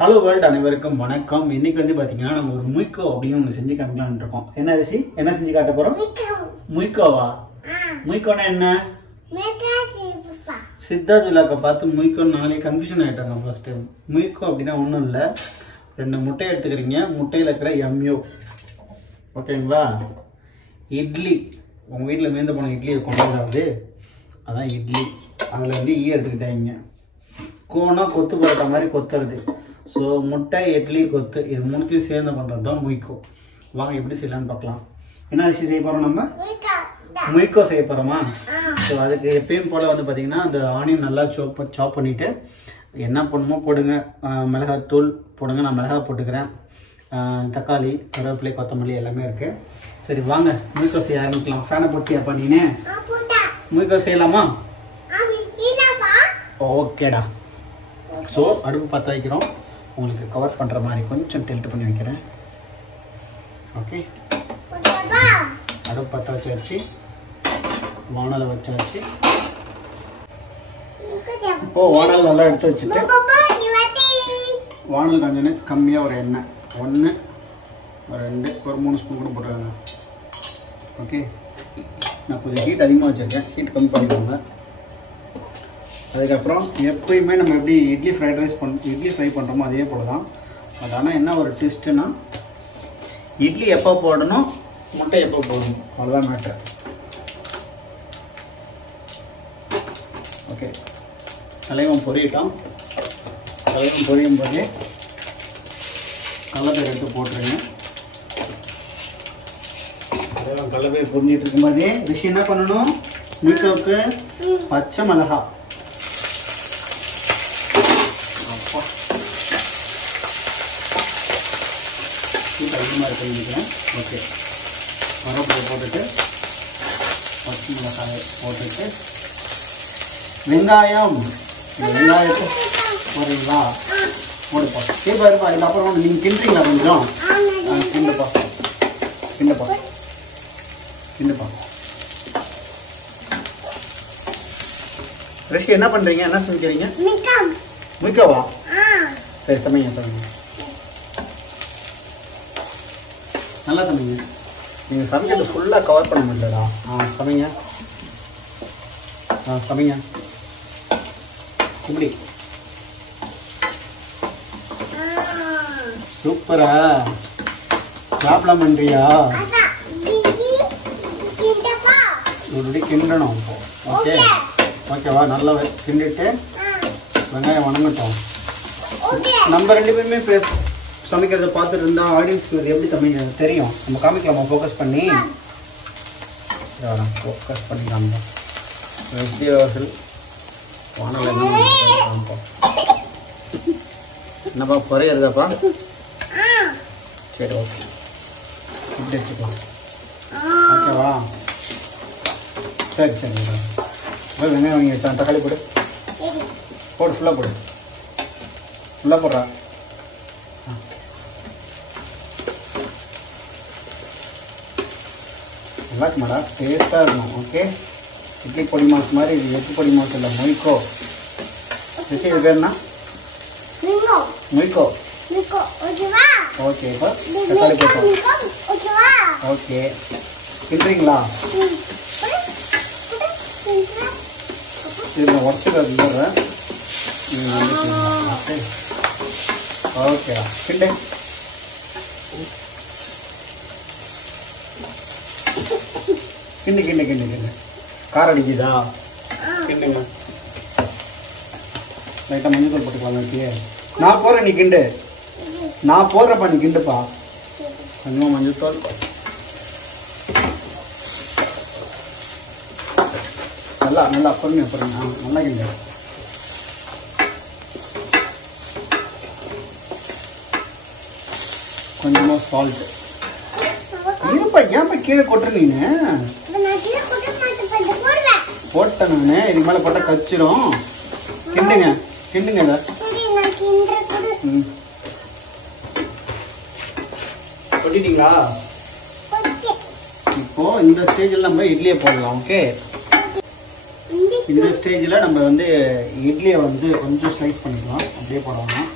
Hello world அனைவருக்கும் வணக்கம். இன்னைக்கு வந்து பாத்தீங்கன்னா நம்ம ஒரு முய்கோ அப்படின்னு ஒன்று செஞ்சு காமிக்கலாம்னு இருக்கோம். என்ன ரிஷி, என்ன செஞ்சு காட்ட போறோம்? முய்கோவா? முய்கோனா என்ன? சித்தார்த் விழாக்க பார்த்து முய்கோன்னு நாளே கன்ஃபியூஷன் ஆயிட்டாங்க. ஃபர்ஸ்ட் முய்கோ அப்படின்னா ஒன்றும் இல்லை, 2 முட்டை எடுத்துக்கிறீங்க. முட்டையில் இருக்கிற எம்யூ ஓகேங்களா. இட்லி, உங்கள் வீட்டில் மேய்ந்து போன இட்லி இருக்கும், அதாவது அதான் இட்லி. அதில் வந்து எடுத்துக்கிட்டாங்க. கோனா கொத்து போட்ட மாதிரி கொத்துறது. ஸோ முட்டை, இட்லி, கொத்து, இது மூணுத்தையும் சேர்ந்து பண்ணுறது தான் முய்கோ. வாங்க எப்படி செய்யலான்னு பார்க்கலாம். என்ன அரிசி செய்ய போகிறோம்? நம்ம முய்கோ செய்ய போகிறோமா? ஸோ அதுக்கு எப்பயும் போல் வந்து பார்த்திங்கன்னா அந்த ஆனியன் நல்லா சாப் பண்ணிவிட்டு என்ன பண்ணுமோ போடுங்க. மிளகாத்தூள் போடுங்க, நான் மிளகா போட்டுக்கிறேன். தக்காளி, கருவேப்பிலை, கொத்தமல்லி எல்லாமே இருக்குது. சரி வாங்க முய்கோ செய்ய ஆரம்பிக்கலாம். ஃபேனை போட்டியாப்பா நீனே? முய்கோ செய்யலாமா? ஓகேடா. ஸோ அடுப்பு பற்ற வைக்கிறோம். உங்களுக்கு கவர் பண்ணுற மாதிரி கொஞ்சம் டில்ட் பண்ணி வைக்கிறேன். ஓகே, அடுப்பு பற்ற வச்சாச்சு, வானலை வச்சாச்சு. இப்போ வானல் நல்லா எடுத்து வச்சுட்டு வானல் கொஞ்சம் கம்மியாக ஒரு எண்ணெய் 1 2 ஒரு 3 ஸ்பூன் கூட போட்டுருங்க. ஓகே, நான் கொஞ்சம் ஹீட் அதிகமாக வச்சுருக்கேன், ஹீட் கம்மி பண்ணிக்கோங்க. அதுக்கப்புறம் எப்பயுமே நம்ம எப்படி இட்லி ஃப்ரை பண்ணுறோமோ அதே போல் தான். பட் ஆனால் என்ன ஒரு ட்விஸ்ட்டுன்னா, இட்லி எப்போ போடணும், முட்டை எப்போ போடணும், அவ்வளோதான் மேட்டர். ஓகே, தலைவன் பொரியட்டும். தலைவன் பொரியும் போதே கடலப்பயிர் எடுத்து போட்டுருங்க. தலைவன் கடலப்பயிர் பொரிஞ்சிட்டு இருக்கும்போதே ரிஷி என்ன பண்ணணும்? முய்கோவுக்கு பச்சை மிளகா, அதிகமாக இருக்குன்னு. ஓகே, கருவேப்பிலை போட்டுட்டு பச்சை மிளகாயை போட்டுட்டு வெங்காயத்தை போடுறீங்களா? போடுப்பா. சீப்பா இருப்பா. இதுக்கப்புறம் நீங்கள் கிண்டுறீங்களா? கொஞ்சம் கிண்டுப்பா. ரிஷி என்ன பண்ணுறீங்க? என்ன செஞ்சுக்கிறீங்க? முய்கோவா? சரி, சமைங்க. நல்லா சமைங்க. நீங்கள் சமைக்கிறது ஃபுல்லாக கவர் பண்ண முடியலடா. சமைங்க. இப்படி சூப்பரா சாப்பிடலாம் பண்ணுறியா? இப்படி கிண்டணும். ஓகே, ஓகேவா? நல்லா கிண்டிட்டு வெங்காயம் வணங்கட்டும். நம்ம 2 பேருமே சமைக்கிறத பார்த்துட்டு இருந்தா ஆடியன்ஸ்க்கு எப்படி சமைக்க தெரியும். நம்ம காமிக்கலாமா? ஃபோக்கஸ் பண்ணிடலாமா? வெஜிடபிள் வானல் என்னப்பா பொறையிறதாப்பா? சரி, ஓகே, இப்படி வச்சுக்கலாம். ஓகேவா? சரி வெங்காயம் வாங்கி வச்சா. தக்காளி போடு, ஃபுல்லாக போடுறா. நல்லா இருக்குமாடா? டேஸ்ட்டாக இருக்கும். ஓகே, இட்லி பொடி மாஸ் மாதிரி. இது எக்கு பொடி மாஸ் இல்லை, முய்கோ. ரிஷி, இது பேர் என்ன? முய்கோ. ஓகே, இப்போ தக்காளி போட்டோம். ஓகே, கிண்டுறீங்களா? இது நான் உடச்சுக்கிறது போடுறேன். ஓகே, ஓகேடா. கிண்டு. கிண்டு. காரம் அடிக்குதா? கிண்டுங்க. லைட்டாக மஞ்சள் தூள் போட்டுக்கலாம். நான் போடுறேன், நீ கிண்டு. நான் போடுறப்பா, நீ கிண்டுப்பா. கொஞ்சமாக மஞ்சள் தூள். நல்லா பொறுங்க. நல்லா கிண்டு. கொஞ்சமாக சால்ட். ஏன்ப்பா கீழே கொட்டுற? நீனு போட்ட நானு இதுக்கு மேலே போட்டால் கச்சிடும். கிண்டுங்க. கொட்டிட்டீங்களா? இப்போ இந்த ஸ்டேஜில் நம்ம இட்லியை போடலாம். ஓகே, இந்த ஸ்டேஜில் நம்ம வந்து இட்லியை வந்து கொஞ்சம் ஸ்லைஸ் பண்ணிக்கலாம். அப்படியே போடலாம்.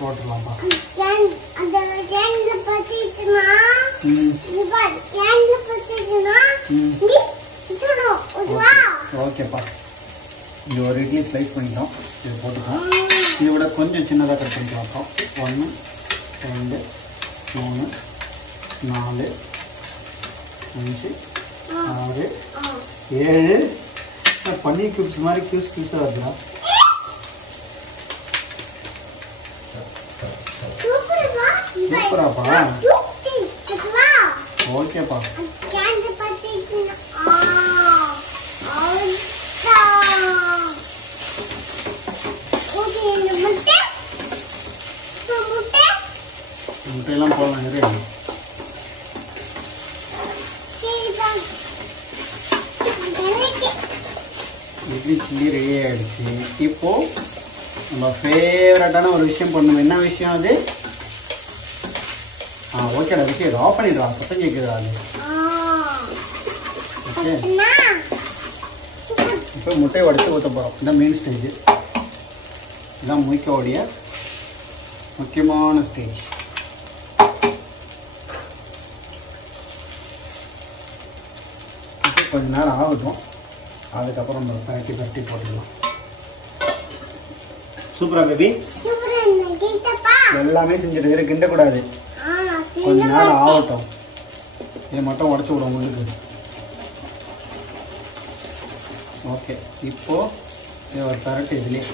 போட்டுடலாம்ப்பா. ஓகேப்பா. இது ஒரு இட்லி ஸ்லைஸ் பண்ணிட்டோம். இது போட்டுக்கலாம். இதை விட கொஞ்சம் சின்னதாக கட் பண்ணிக்கலாம். 1 2 3 4 5 6 7 பன்னீர் கியூப்ஸ் மாதிரி கியூப்ஸாக இருக்குதா? சூப்பராப்பா. ஓகேப்பா. முட்டையெல்லாம் போடலாம். நிறைய இட்லி சில்லி ரெடி ஆகிடுச்சு. இப்போது நம்ம ஃபேவரட்டான ஒரு விஷயம் பண்ணணும். என்ன விஷயம் அது? ஓகேடா விஷயம் ஆஃப் பண்ணிடுறா. சத்தம் கேட்குதா அது? ஓகே. இப்போ முட்டையை உடச்சி ஊற்ற போகிறோம். இதான் மெயின் ஸ்டேஜ். இதுதான் முய்க்கோடைய முக்கியமான ஸ்டேஜ். கொஞ்ச நேரம் ஆகட்டும். அதுக்கப்புறம் நம்ம பரட்டி போட்டுக்கலாம். சூப்பரா பேபி? எல்லாமே செஞ்சுட்டு கிண்டக்கூடாது. கொஞ்ச நேரம் ஆகட்டும். இதை மட்டும் உடச்சி விடும் உங்களுக்கு. ஓகே. இப்போ இது ஒரு பரட்டு இதுலேயே.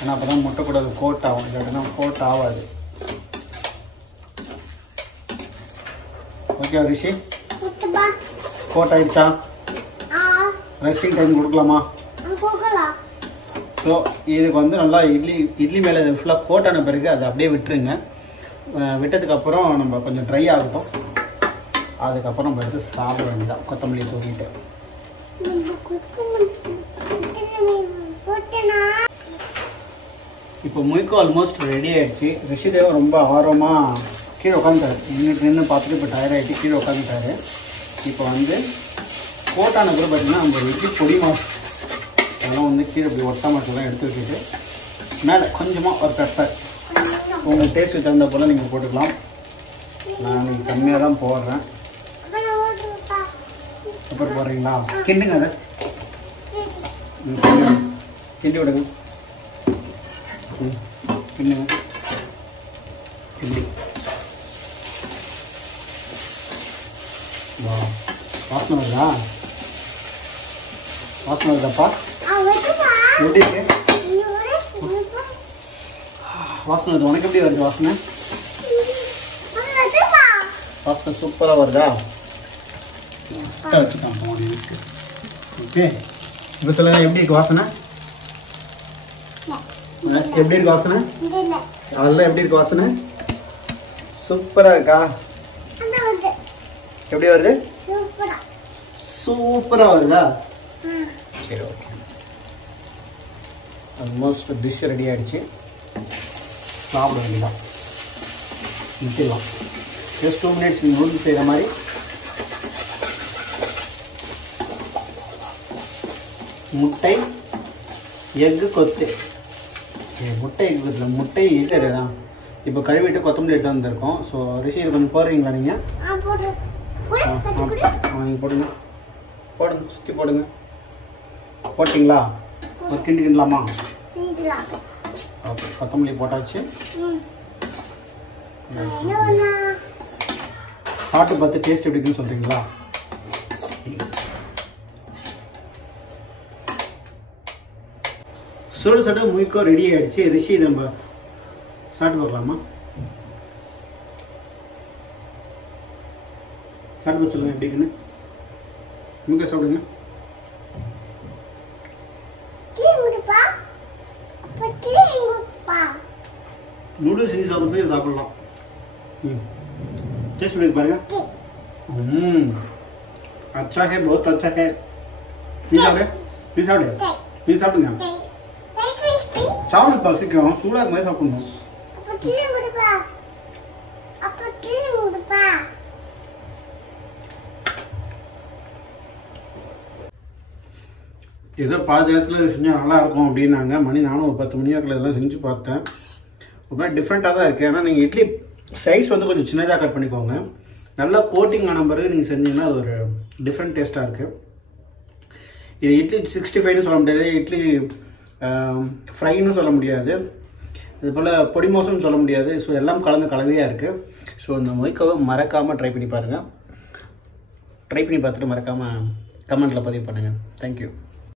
ஏன்னா அப்போ தான் முட்டை கூட கோட் ஆகும். இல்லைன்னா கோட் ஆகாது. ஓகே ரிஷி? கோட் ஆயிடுச்சா? ரெஸ்டிங் டைம் கொடுக்கலாமா? ஸோ இதுக்கு வந்து நல்லா இட்லி மேலே இது ஃபுல்லாக கோட் ஆன பிறகு அதை அப்படியே விட்டுருங்க. விட்டதுக்கப்புறம் நம்ம கொஞ்சம் ட்ரை ஆகட்டும். அதுக்கப்புறம் நம்ம எடுத்து சாப்பிட வேண்டியதான். கொத்தமல்லி தூக்கிட்டு. இப்போ முய்க்கோ ஆல்மோஸ்ட் ரெடி ஆகிடுச்சு. ரிஷிதேவா ரொம்ப ஆர்வமாக கீழே உட்காந்துட்டாரு. நின்று பார்த்துட்டு இப்போ டயர் ஆகிட்டு கீழே உட்காந்துட்டாரு. இப்போ வந்து கோட்டான கூட பார்த்தீங்கன்னா நம்ம இட்லி பொடி மாஸ் அதெல்லாம் வந்து கீழே இப்படி ஒட்டா மாட்டெல்லாம் எடுத்து வச்சுட்டு மேலே கொஞ்சமாக ஒரு பெப்பர் உங்கள் டேஸ்ட்டு தகுந்த போல் நீங்கள் போட்டுக்கலாம். நான் நீங்கள் கம்மியாக தான் போடுறேன். பெப்பர் போடுறீங்களா? கிண்டுங்க அதை. கிண்டி விடுங்க. கிண்டுங்க. கிண்டி. வாசனை வருதா? வாசனை வருதாப்பா? எப்படி இருக்கு வாசனை? வருது. உனக்கு எப்படி வருது வாசனை? வாசனை சூப்பராக வருதா? ஓகே. இப்போ சொல்லுங்க, எப்படி இருக்கு வாசனை? எப்படி இருக்கு வாசனை? அதெல்லாம் எப்படி இருக்கு வாசனை? சூப்பராக இருக்கா? எப்படி வருது? சூப்பராக வருதா? சரி ஓகே. ஆல்மோஸ்ட் டிஷ் ரெடி ஆகிடுச்சு. சாப்பிட வேண்டியதான். நிறுத்திடலாம். ஜஸ்ட் 2 மினிட்ஸ் நூடுல்ஸ் செய்கிற மாதிரி. முட்டை எக்கு கொத்து. முட்டை எக்கு கொத்துல முட்டை இது தான். இப்போ கழுவிட்டு கொத்தமல்லி எடுத்து வந்திருக்கோம். ஸோ ரிஷி இது கொஞ்சம் போடுறீங்களா நீங்கள்? நீங்கள் போடுங்க. போடுங்க, சுற்றி போடுங்க. போட்டிங்களா? ஒரு கிண்டி கிண்டலாமா? ஓகே. கொத்தமல்லி போட்டாச்சு. சாப்பிட்டு பார்த்து டேஸ்ட் எப்படி இருக்குன்னு சொல்கிறீங்களா? சுட சுட முய்க்கோ ரெடி ஆகிடுச்சு. ரிஷி இது நம்ம சாப்பிட்டு பார்க்கலாமா? சாப்பிட்டு பார்த்து சொல்லுங்கள் எப்படி இருக்குன்னு. முய்க்கோ சாப்பிடுங்க. நூடுல்ஸ் செஞ்சு சாப்பிட்றதுக்கு சாப்பிடலாம். टेस्ट में पाएगा। अच्छा है, बहुत अच्छा है। प्लीज சாப்பிடுங்க. சாப்பிடு பசிக்கும். சூடா மாதிரி சாப்பிடணும். ஏதோ பாதி நேரத்தில் செஞ்சால் நல்லாயிருக்கும் அப்படின்னாங்க. மணி நானும் ஒரு 10 மணி வாக்கில் இதெல்லாம் செஞ்சு பார்த்தேன். ஒரு மாதிரி டிஃப்ரெண்ட்டாக தான் இருக்குது. ஏன்னா நீங்கள் இட்லி சைஸ் வந்து கொஞ்சம் சின்னதாக கட் பண்ணிக்கோங்க. நல்லா கோட்டிங் ஆன பிறகு நீங்கள் செஞ்சீங்கன்னா அது ஒரு டிஃப்ரெண்ட் டேஸ்ட்டாக இருக்குது. இது இட்லி 65ன்னு சொல்ல முடியாது, இட்லி ஃப்ரைன்னு சொல்ல முடியாது, இது போல் பொடி மோசம்னு சொல்ல முடியாது. ஸோ எல்லாம் கலந்து கலவையாக இருக்குது. ஸோ இந்த மொய்க்கோவை மறக்காமல் ட்ரை பண்ணி பாருங்கள். ட்ரை பண்ணி பார்த்துட்டு மறக்காமல் கமெண்ட்டில் பதிவு பண்ணுங்கள். தேங்க்யூ.